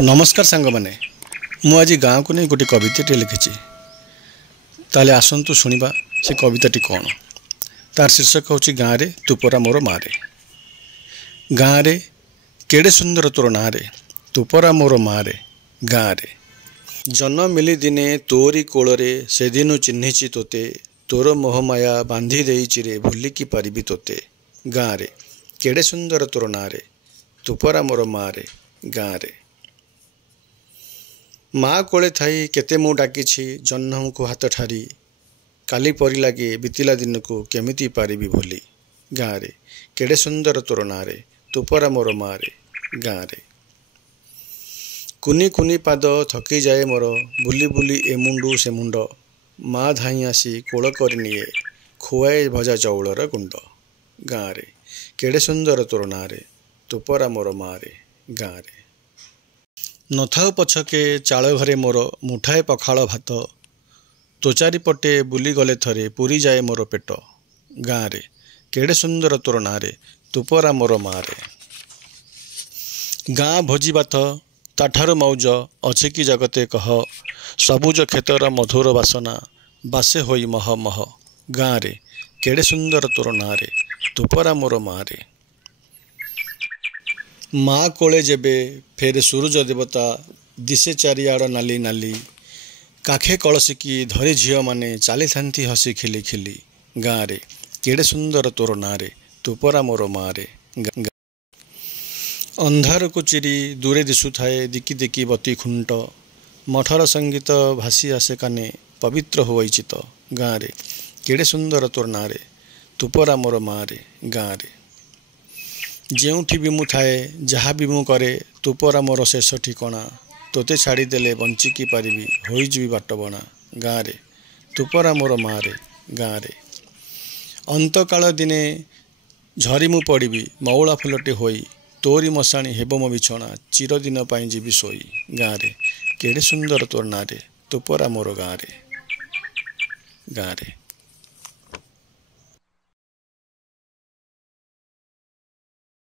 नमस्कार सांग मैंने मु आज गाँव को नहीं गोटे कविता लिखी ताले आसतु शुणा से कविताटी कौन तार शीर्षक हूँ गाँव रे तुपरा मोर मारे। गाँव रे केड़े सुंदर तोर ना रे तुपरा मोर मारे। गाँव रे जन्म मिली दिने तोरी कोଳରେ से दिनु चिन्हिची तोते तोर मोहमाया बांधी देइछि रे भूलिकी पारिबी तोते। गाँव रे केड़े सुंदर तोर ना रे तुपरा मोर मारे। गाँव रे माँ कोले थाई केते मु डाकिछि जन्म को हाथ ठारी काली परी लगे बीतिला दिन को केमिति पारिबी भूली। गाँव रे केड़े सुंदर तोर ना रे तुपरा मोर मारे। गाँव रे कुनी कुनी पाद थकी जाए मोर बुली बुली ए मुंडू से मुंड माँ धाई आसी कोल कर निए खुआए भजा चाउलर गुंड। गाँव रे केड़े सुंदर तोर ना रे तुपरा मोर मारे। गाँव रे नथाउ पछके चाल घरे मोर मुठाए पखाल भात तो चारिपटे बुली गले थरे पूरी जाए मोर पेट। गाँव रे केड़े सुंदर तोर ना रे तुपरा मोर मारे। गाँ भोजी भात ताठार मौज अच्छे कि जगते कह सबुज क्षेतर मधुर बासना बासे होई मह मह। गाँव रे केड़े सुंदर तोर ना रे तुपरा मोर मारे। माँ कोले जेबे फेर सूरज देवता दिशे चारिआड़ नाली नाली काखे कलसिकी धरी झील माने चली था हसी खिली खिली। गाँव रे केड़े सुंदर तोर ना रे तुपरा मोर मारे। अंधार को चिरी दूरे दिशु थाए दिकी दिकी बती खुंट मठर संगीत भासी आसे काने पवित्र हुई चित। गाँव रे केड़े सुंदर तोर ना रे तुपरा मोर मारे। गाँव रे जेउठी भी मु थाए जहाँ भी मु करे तुपरा मोर शेष ठिकणा तोते छाड़ीदेले बंचिकी पारिबी होईजिबी बाट बणा। गाँव रे तुपरा मोर मारे। गाँव रे अंतकाल दिने झरी मु पड़बी मौला फुलटे होई तोरी मशाणी हेब मो बिछणा चिरदिन पाई जीवी सोई। गाँव रे केड़े सुंदर तोर ना रे तुपरा मोर। गाँव रे। गाँव रे।